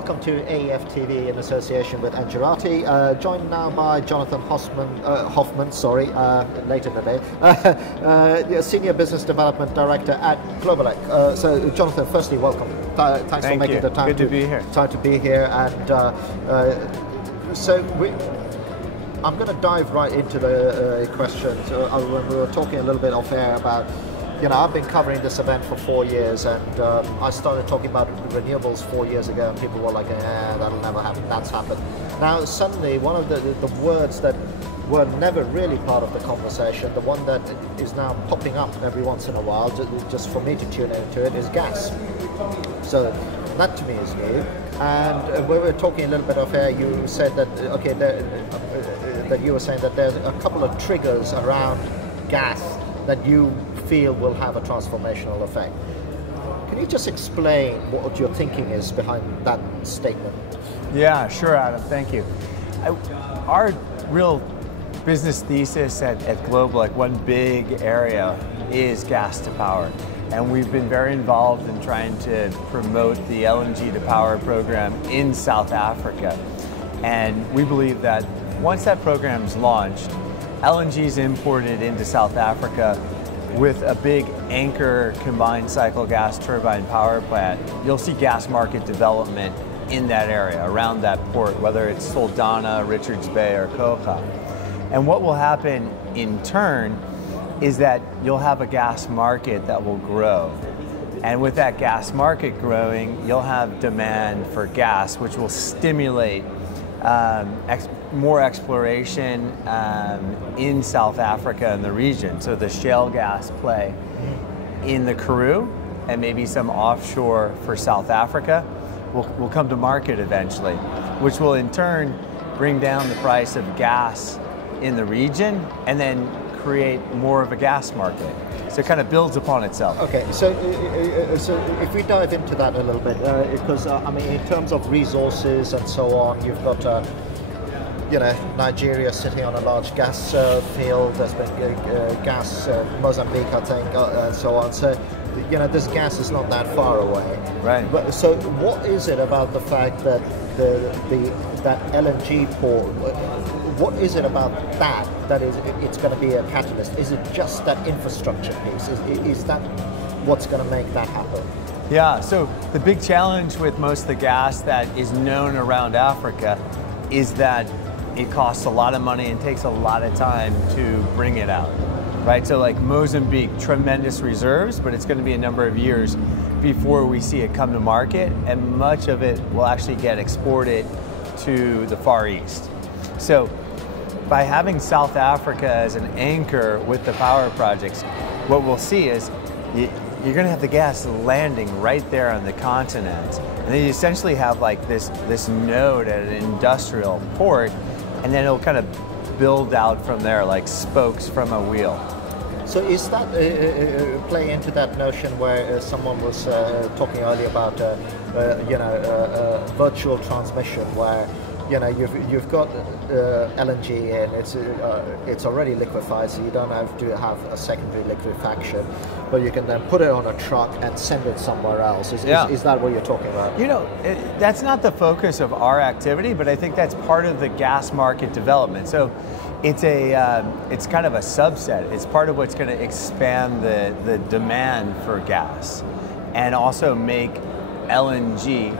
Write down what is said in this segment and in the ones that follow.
welcome to AEF-TV in association with Angelati, joined now by Jonathan Hoffman, late in the day, Senior Business Development Director at Globeleq. So Jonathan, firstly, welcome. Thanks for making the time. Good to be here. Time to be here, and I'm going to dive right into the questions. When we were talking a little bit off air about, I've been covering this event for 4 years, and I started talking about renewables 4 years ago, and people were like, that'll never happen, that's happened. Now, suddenly, one of the words that were never really part of the conversation, the one that is now popping up every once in a while, just for me to tune into it, is gas. So that to me is new. And when we were talking a little bit off air, you said that, that you were saying that there's a couple of triggers around gas that you feel will have a transformational effect. Can you just explain what your thinking is behind that statement? Yeah, sure, Adam, thank you. Our real business thesis at Globeleq, one big area is gas to power. And we've been very involved in trying to promote the LNG to power program in South Africa. And we believe that once that program's launched, LNG is imported into South Africa with a big anchor combined cycle gas turbine power plant. You'll see gas market development in that area, around that port, whether it's Saldanha, Richards Bay, or Coega. And what will happen in turn is that you'll have a gas market that will grow. And with that gas market growing, you'll have demand for gas, which will stimulate more exploration in South Africa and the region. So the shale gas play in the Karoo and maybe some offshore for South Africa will come to market eventually, which will in turn bring down the price of gas in the region and then create more of a gas market. So it kind of builds upon itself. Okay, so if we dive into that a little bit, because I mean, in terms of resources and so on, you've got Nigeria sitting on a large gas field. There's been gas, Mozambique, I think, and so on. So this gas is not that far away. Right. But so, what is it about the fact that that LNG port? What is it about that it's going to be a catalyst? Is it just that infrastructure piece? Is that what's going to make that happen? Yeah, so the big challenge with most of the gas that is known around Africa is that it costs a lot of money and takes a lot of time to bring it out, right? So like Mozambique, tremendous reserves, but it's going to be a number of years before we see it come to market, and much of it will actually get exported to the Far East. So by having South Africa as an anchor with the power projects, what we'll see is you're going to have the gas landing right there on the continent, and then you essentially have like this node at an industrial port, and then it'll kind of build out from there like spokes from a wheel. So is that play into that notion where someone was talking earlier about virtual transmission, where you've got LNG in, it's already liquefied, so you don't have to have a secondary liquefaction, but you can then put it on a truck and send it somewhere else. Is that what you're talking about? That's not the focus of our activity, but I think that's part of the gas market development. So it's kind of a subset. It's part of what's going to expand the demand for gas and also make LNG,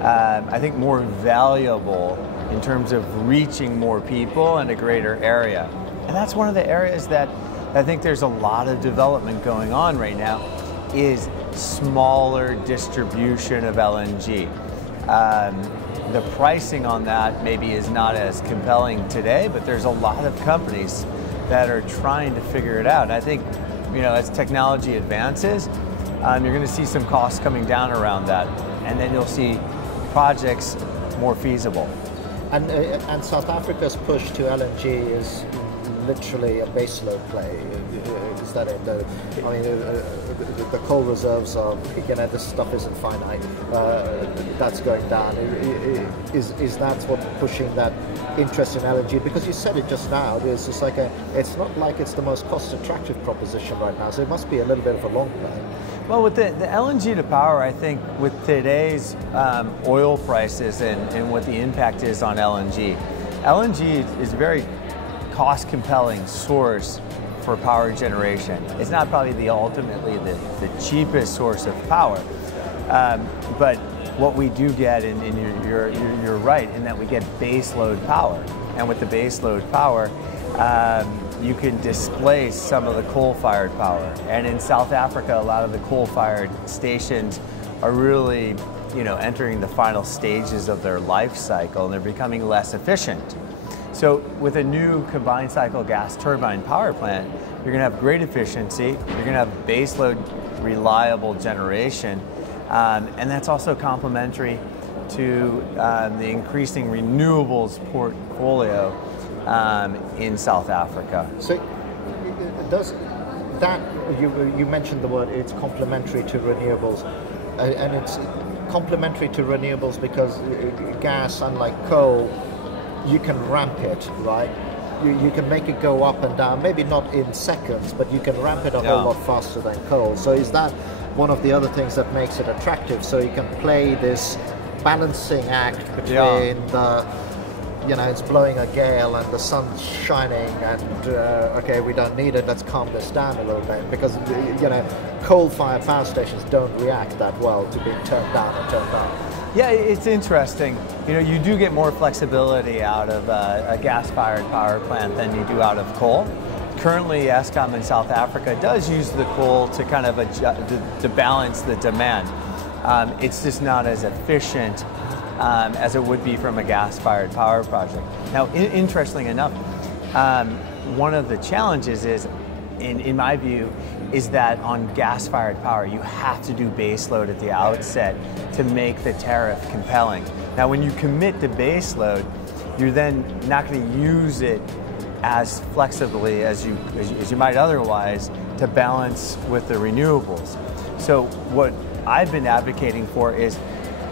I think, more valuable in terms of reaching more people in a greater area. And that's one of the areas that I think there's a lot of development going on right now, is smaller distribution of LNG. The pricing on that maybe is not as compelling today, but there's a lot of companies that are trying to figure it out. And I think, as technology advances, you're going to see some costs coming down around that, and then you'll see projects more feasible. And South Africa's push to LNG is literally a baseload play. Is that it? The coal reserves are, this stuff isn't finite. That's going down. Is that what's pushing that interest in LNG? Because you said it just now. It's just like it's not like it's the most cost-attractive proposition right now. So it must be a little bit of a long play. Well, with the LNG to power, I think with today's oil prices and what the impact is on LNG, LNG is a very cost-compelling source for power generation. It's not probably ultimately the cheapest source of power, but what we do get, and you're right, in that we get base load power. And with the base load power, you can displace some of the coal-fired power. And in South Africa, a lot of the coal-fired stations are really, entering the final stages of their life cycle, and they're becoming less efficient. So with a new combined cycle gas turbine power plant, you're going to have great efficiency, you're going to have base load reliable generation, and that's also complementary to the increasing renewables portfolio in South Africa. So does that, you mentioned the word, it's complementary to renewables, and it's complementary to renewables because gas, unlike coal, you can ramp it, right? You can make it go up and down, maybe not in seconds, but you can ramp it a whole lot faster than coal. So is that one of the other things that makes it attractive? So you can play this balancing act between the, it's blowing a gale and the sun's shining and okay, we don't need it, let's calm this down a little bit, because coal-fired power stations don't react that well to being turned down and turned up. Yeah, it's interesting. You do get more flexibility out of a gas-fired power plant than you do out of coal. Currently, Eskom in South Africa does use the coal to kind of adjust, to balance the demand. It's just not as efficient as it would be from a gas-fired power project. Now, interestingly enough, one of the challenges is, in my view, is that on gas-fired power, you have to do base load at the outset to make the tariff compelling. Now, when you commit to base load, you're then not going to use it as flexibly as you might otherwise to balance with the renewables. So what I've been advocating for is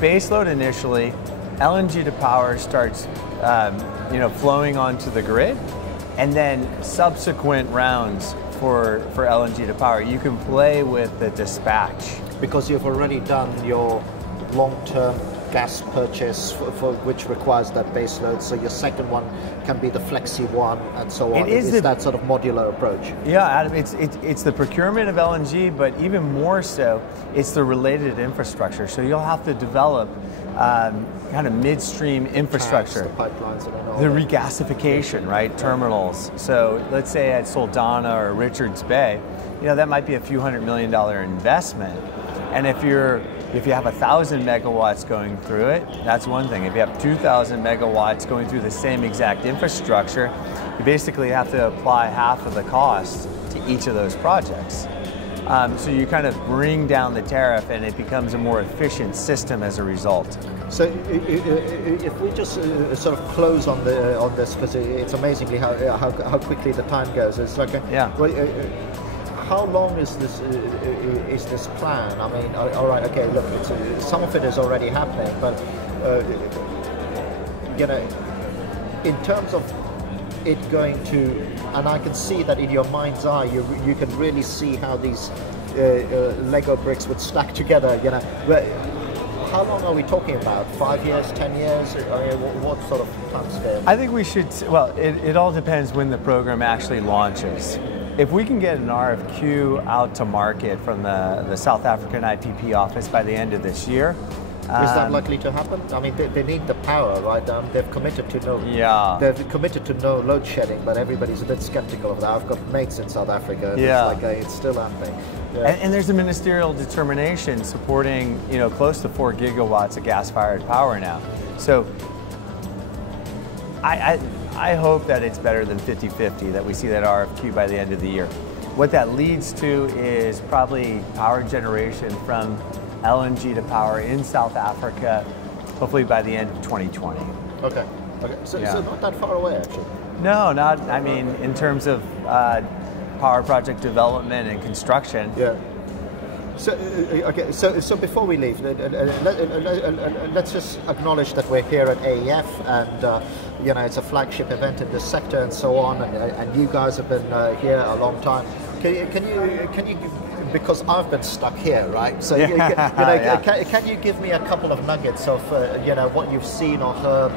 base load initially, LNG to power starts flowing onto the grid, and then subsequent rounds for LNG to power. You can play with the dispatch. Because you've already done your long-term gas purchase for which requires that base load, so your second one can be the flexi one and so on. It's that sort of modular approach. Yeah, Adam, it's the procurement of LNG, but even more so, it's the related infrastructure. So you'll have to develop kind of midstream infrastructure. The pipelines and all the regasification, right? Terminals. So let's say at Soldana or Richards Bay, that might be a few $100 million investment. And if you have 1,000 megawatts going through it, that's one thing. If you have 2,000 megawatts going through the same exact infrastructure, you basically have to apply half of the cost to each of those projects. So you kind of bring down the tariff, and it becomes a more efficient system as a result. So if we just sort of close on this, because it's amazingly how quickly the time goes. It's like how long is this plan? I mean, all right, okay, look, some of it is already happening, but in terms of it going to, and I can see that in your mind's eye, you can really see how these Lego bricks would stack together. But how long are we talking about? 5 years, 10 years? What sort of time scale? I think we should. Well, it all depends when the program actually launches. If we can get an RFQ out to market from the South African IPP office by the end of this year. Is that likely to happen? I mean, they need the power, right? They've committed to no. Yeah. They've committed to no load shedding, but everybody's a bit skeptical of that. I've got mates in South Africa. And it's like it's still happening. Yeah. And there's a ministerial determination supporting close to 4 gigawatts of gas-fired power now. So I hope that it's better than 50-50, that we see that RFQ by the end of the year. What that leads to is probably power generation from LNG to power in South Africa, hopefully by the end of 2020. Okay. So not that far away, actually. No, not. I mean, in terms of power project development and construction. Yeah. So okay. So before we leave, let's just acknowledge that we're here at AEF, and it's a flagship event in this sector and so on, and you guys have been here a long time. Can you because I've been stuck here, right? So can you give me a couple of nuggets of what you've seen or heard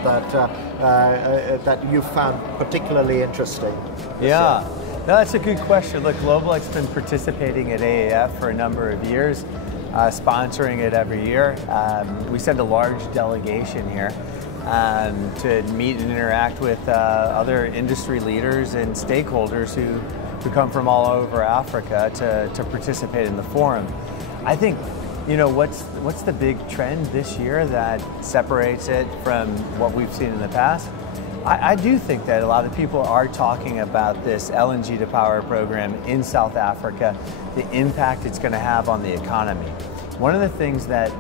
that you found particularly interesting? Yeah, no, that's a good question. Look, Globeleq's been participating at AAF for a number of years, sponsoring it every year. We send a large delegation here to meet and interact with other industry leaders and stakeholders who come from all over Africa to participate in the forum. I think, what's the big trend this year that separates it from what we've seen in the past? I do think that a lot of people are talking about this LNG to power program in South Africa, the impact it's going to have on the economy. One of the things that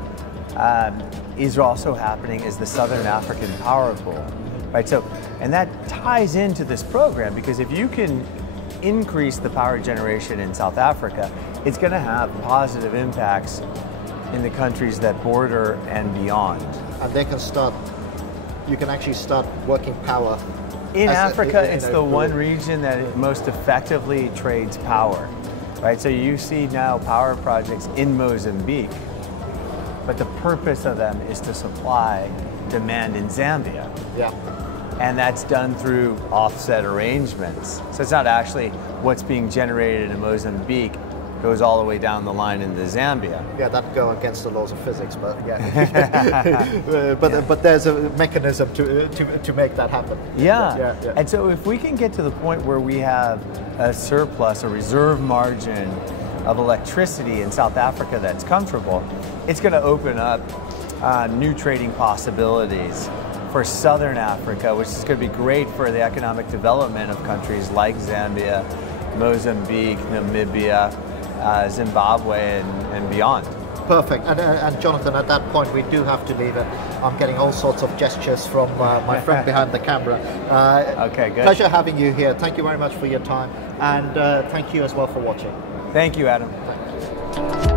is also happening is the Southern African Power Pool, right? So, and that ties into this program, because if you can increase the power generation in South Africa, it's going to have positive impacts in the countries that border and beyond. And they can start, you can actually start working power. In Africa, it's the one region that most effectively trades power, right? So you see now power projects in Mozambique, but the purpose of them is to supply demand in Zambia. Yeah. And that's done through offset arrangements. So it's not actually what's being generated in Mozambique goes all the way down the line into Zambia. Yeah, that go against the laws of physics, but yeah. but there's a mechanism to make that happen. Yeah. And so if we can get to the point where we have a surplus, a reserve margin of electricity in South Africa that's comfortable, it's going to open up new trading possibilities for Southern Africa, which is going to be great for the economic development of countries like Zambia, Mozambique, Namibia, Zimbabwe, and beyond. Perfect. And Jonathan, at that point, we do have to leave it. I'm getting all sorts of gestures from my friend behind the camera. Okay, good. Pleasure having you here. Thank you very much for your time. And thank you as well for watching. Thank you, Adam.